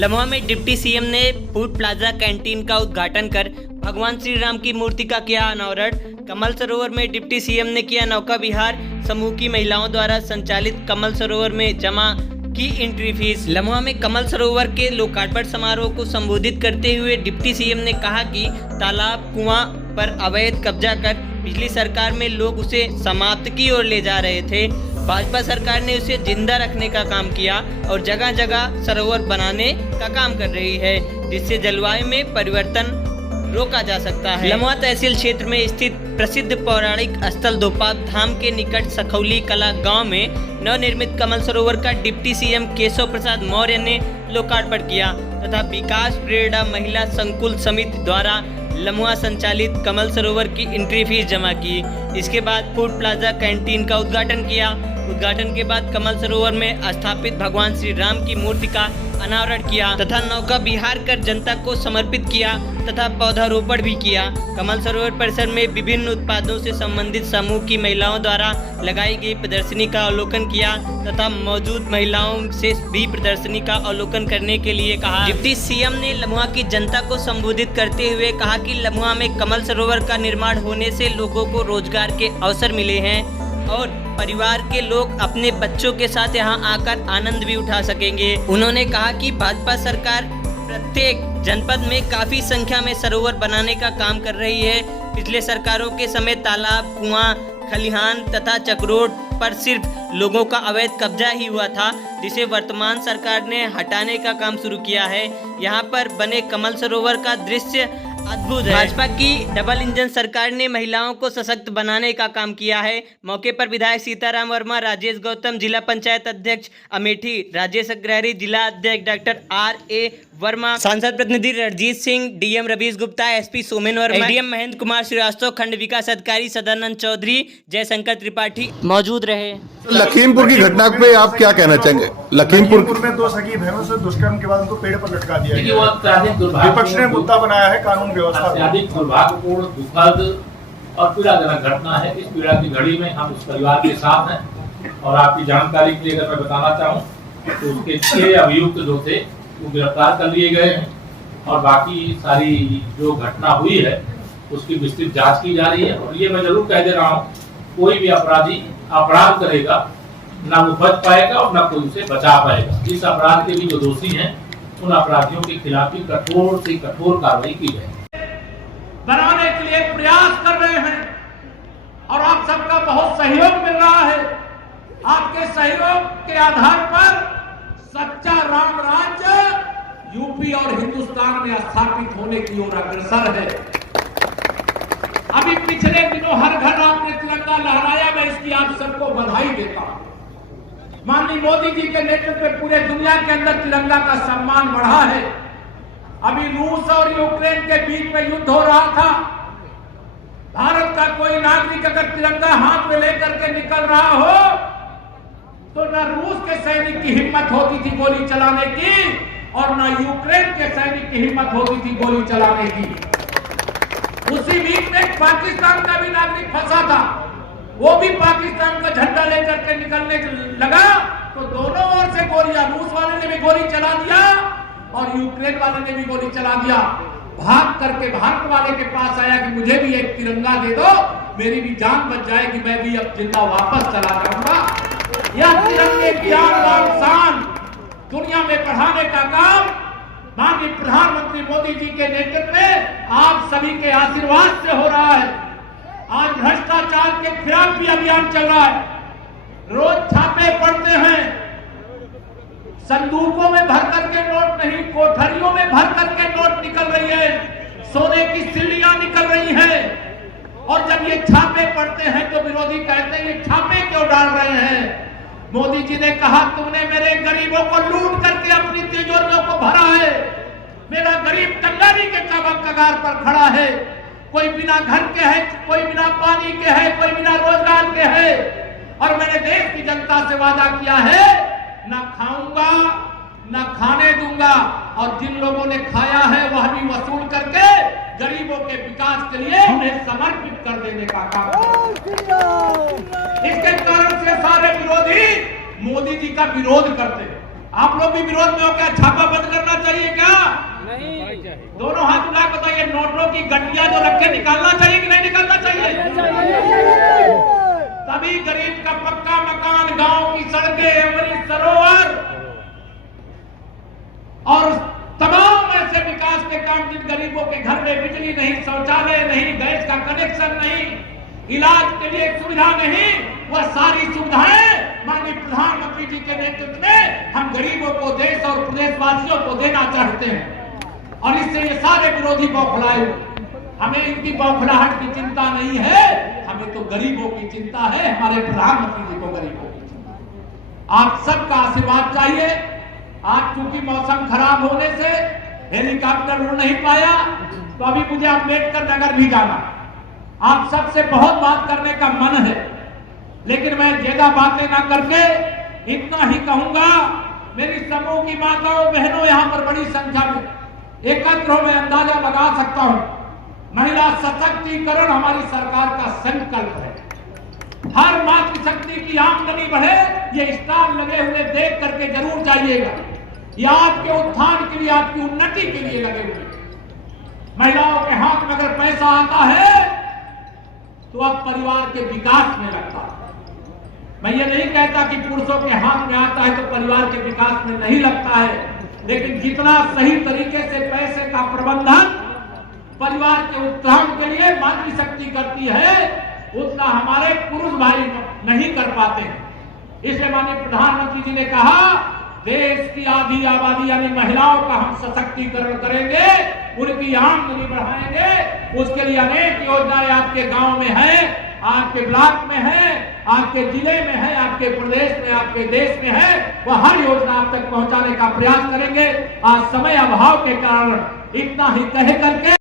लम्हा में deputy CM ने फूड प्लाजा कैंटीन का उद्घाटन कर भगवान श्री राम की मूर्ति का किया अनावरण। कमल सरोवर में डिप्टी सीएम ने किया नौका विहार। समूह की महिलाओं द्वारा संचालित कमल सरोवर में जमा की एंट्री फीस। लम्हा में कमल सरोवर के लोकार्पण समारोह को संबोधित करते हुए डिप्टी सीएम ने कहा कि तालाब कुआं पर अवैध कब्जा कर पिछली सरकार में लोग उसे समाप्त की ओर ले जा रहे थे। भाजपा सरकार ने उसे जिंदा रखने का काम किया और जगह जगह सरोवर बनाने का काम कर रही है, जिससे जलवायु में परिवर्तन रोका जा सकता है। लम्हा तहसील क्षेत्र में स्थित प्रसिद्ध पौराणिक स्थल दोपाप धाम के निकट सखौली कला गांव में नवनिर्मित कमल सरोवर का डिप्टी सीएम केशव प्रसाद मौर्य ने लोकार्पण किया तथा विकास प्रेरणा महिला संकुल समिति द्वारा लम्हा संचालित कमल सरोवर की एंट्री फीस जमा की। इसके बाद फूड प्लाजा कैंटीन का उद्घाटन किया। उद्घाटन के बाद कमल सरोवर में स्थापित भगवान श्री राम की मूर्ति का अनावरण किया तथा नौका विहार कर जनता को समर्पित किया तथा पौधारोपण भी किया। कमल सरोवर परिसर में विभिन्न उत्पादों से संबंधित समूह की महिलाओं द्वारा लगाई गई प्रदर्शनी का अवलोकन किया तथा मौजूद महिलाओं से भी प्रदर्शनी का अवलोकन करने के लिए कहा। डिप्टी सीएम ने लम्हा की जनता को संबोधित करते हुए कहा कि लम्हा में कमल सरोवर का निर्माण होने से लोगों को रोजगार के अवसर मिले हैं और परिवार के लोग अपने बच्चों के साथ यहां आकर आनंद भी उठा सकेंगे। उन्होंने कहा कि भाजपा सरकार प्रत्येक जनपद में काफी संख्या में सरोवर बनाने का काम कर रही है। पिछले सरकारों के समय तालाब, कुआं, खलिहान तथा चक्रोट पर सिर्फ लोगों का अवैध कब्जा ही हुआ था, जिसे वर्तमान सरकार ने हटाने का काम शुरू किया है। यहाँ पर बने कमल सरोवर का दृश्य अद्भुत है। भाजपा की डबल इंजन सरकार ने महिलाओं को सशक्त बनाने का काम किया है। मौके पर विधायक सीताराम वर्मा, राजेश गौतम, जिला पंचायत अध्यक्ष अमेठी, राजेश अग्रहरी, जिला अध्यक्ष डॉक्टर R.A. वर्मा, सांसद प्रतिनिधि Ranjit Singh, DM Ravish Gupta, SP Somen Verma, ADM Mahendra Kumar Srivastava, खंड विकास अधिकारी सदानंद चौधरी, जयशंकर त्रिपाठी मौजूद रहे। लखीमपुर की घटना पे आप क्या कहना चाहेंगे? लखीमपुर में 2 सगी बहनों से दुष्कर्म के बाद उनको पेड़ पर लटका दिया देखिए वो अत्यधिक विपक्ष ने मुद्दा बनाया है कानून व्यवस्था। अत्यधिक दुर्भाग्यपूर्ण, दुखद और पीड़ाजनक घटना है। इस पीड़ा की घड़ी में हम उस परिवार के साथ हैं और आपकी जानकारी के लिए अगर मैं बताना चाहूँ तो उसके 6 अभियुक्त जो थे वो गिरफ्तार कर लिए गए हैं और बाकी सारी जो घटना हुई है उसकी विस्तृत जांच की जा रही है। और ये मैं जरूर कह दे रहा हूँ, कोई भी अपराधी अपराध करेगा ना वो बच पाएगा और ना कोई उसे बचा पाएगा। इस अपराध के भी जो दोषी हैं उन अपराधियों के खिलाफ भी कठोर से कठोर कार्रवाई की जाए। बनाने के लिए प्रयास कर रहे हैं और आप सबका बहुत सहयोग मिल रहा है। आपके सहयोग के आधार पर सच्चा राम राज्य यूपी और हिंदुस्तान में स्थापित होने की ओर अग्रसर है। अभी पिछले दिनों हर घर आपने तिरंगा लहराया, मैं इसकी आप सबको बधाई देता हूं। माननीय मोदी जी के नेतृत्व में पूरे दुनिया के अंदर तिरंगा का सम्मान बढ़ा है। अभी रूस और यूक्रेन के बीच में युद्ध हो रहा था। भारत का कोई नागरिक अगर तिरंगा हाथ में लेकर के निकल रहा हो तो न रूस के सैनिक की हिम्मत होती थी गोली चलाने की और न यूक्रेन के सैनिक की हिम्मत होती थी गोली चलाने की। उसी बीच में पाकिस्तान का भी नागरिक फंसा था, वो भी पाकिस्तान का झंडा लेकर के निकलने लगा तो दोनों ओर से गोलियां, रूस वाले ने भी गोली चला दिया और यूक्रेन वाले ने भी गोली चला दिया। भाग करके भारत वाले के पास आया कि मुझे भी एक तिरंगा दे दो, मेरी भी जान बच जाएगी, मैं भी अब जिंदा वापस चला जाऊंगा। यह तिरंगे की शान दुनिया में बढ़ाने का काम माननीय प्रधानमंत्री मोदी जी के नेतृत्व में आप सभी के आशीर्वाद से हो रहा है। आज भ्रष्टाचार के खिलाफ भी अभियान चल रहा है। रोज छापे पड़ते हैं, संदूकों में भर करके नोट नहीं, कोठरियों में भर करके नोट निकल रही है, सोने की सिल्लियां निकल रही हैं। और जब ये छापे पड़ते हैं तो विरोधी कहते हैं ये छापे क्यों डाल रहे हैं। मोदी जी ने कहा तुमने मेरे गरीबों को लूट करके अपनी तिजोरियों को भरा है। मेरा गरीब कंगाली के कगार पर खड़ा है। कोई बिना घर के है, कोई बिना पानी के है, कोई बिना रोजगार के है। और मैंने देश की जनता से वादा किया है ना खाऊंगा ना खाने दूंगा और जिन लोगों ने खाया है वह भी वसूल करके गरीबों के विकास के लिए उन्हें समर्पित कर देने का काम। इसके कारण से सारे विरोधी मोदी जी का विरोध करते हैं। आप लोग भी विरोध में हो क्या? छापा बंद करना चाहिए क्या? नहीं। दोनों हाथ उठा के बताइए, नोटों की गड्डियां जो रखे निकालना चाहिए कि नहीं निकालना चाहिए? तभी गरीब का पक्का मकान, गांव की सड़कें, अमृत सरोवर और तमाम ऐसे विकास के काम, जिन गरीबों के घर में बिजली नहीं, शौचालय नहीं, गैस का कनेक्शन नहीं, इलाज के लिए सुविधा नहीं, वह सारी सुविधाएं माननीय प्रधानमंत्री जी के नेतृत्व में हम गरीबों को, देश और प्रदेशवासियों को देना चाहते हैं। और इससे ये सारे विरोधी बौखलाए। हमें इनकी बौखलाहट की चिंता नहीं है, हमें तो गरीबों की चिंता है, हमारे प्रधानमंत्री जी को गरीबों की चिंता। आप सबका आशीर्वाद चाहिए। आज चूंकि मौसम खराब होने से हेलीकॉप्टर उड़ नहीं पाया, तो अभी मुझे अम्बेडकर नगर भी जाना। आप सबसे बहुत बात करने का मन है, लेकिन मैं ज्यादा बातें ना करके इतना ही कहूंगा, मेरी समूह की माताओं बहनों यहाँ पर बड़ी संख्या में एकत्र हो, मैं अंदाजा लगा सकता हूँ, महिला सशक्तिकरण हमारी सरकार का संकल्प है। हर मातृशक्ति की आमदनी बढ़े, ये स्टाल लगे हुए देख करके जरूर जाइएगा। ये आपके उत्थान के लिए, आपकी उन्नति के लिए लगे हुए। महिलाओं के हाथ में अगर पैसा आता है तो अब परिवार के विकास में लगता है। मैं ये नहीं कहता कि पुरुषों के हाथ में आता है तो परिवार के विकास में नहीं लगता है, लेकिन जितना सही तरीके से पैसे का प्रबंधन परिवार के उत्थान के लिए मातृशक्ति करती है, उतना हमारे पुरुष भाई नहीं कर पाते हैं। इसलिए माननीय प्रधानमंत्री जी ने कहा, देश की आधी आबादी यानी महिलाओं का हम सशक्तिकरण करेंगे, उनकी आमदनी बढ़ाएंगे। उसके लिए अनेक योजनाएं आपके गांव में है, आपके ब्लॉक में है, आपके जिले में है, आपके प्रदेश में, आपके देश में है, वह हर योजना आप तक पहुंचाने का प्रयास करेंगे। आज समय अभाव के कारण इतना ही कह करके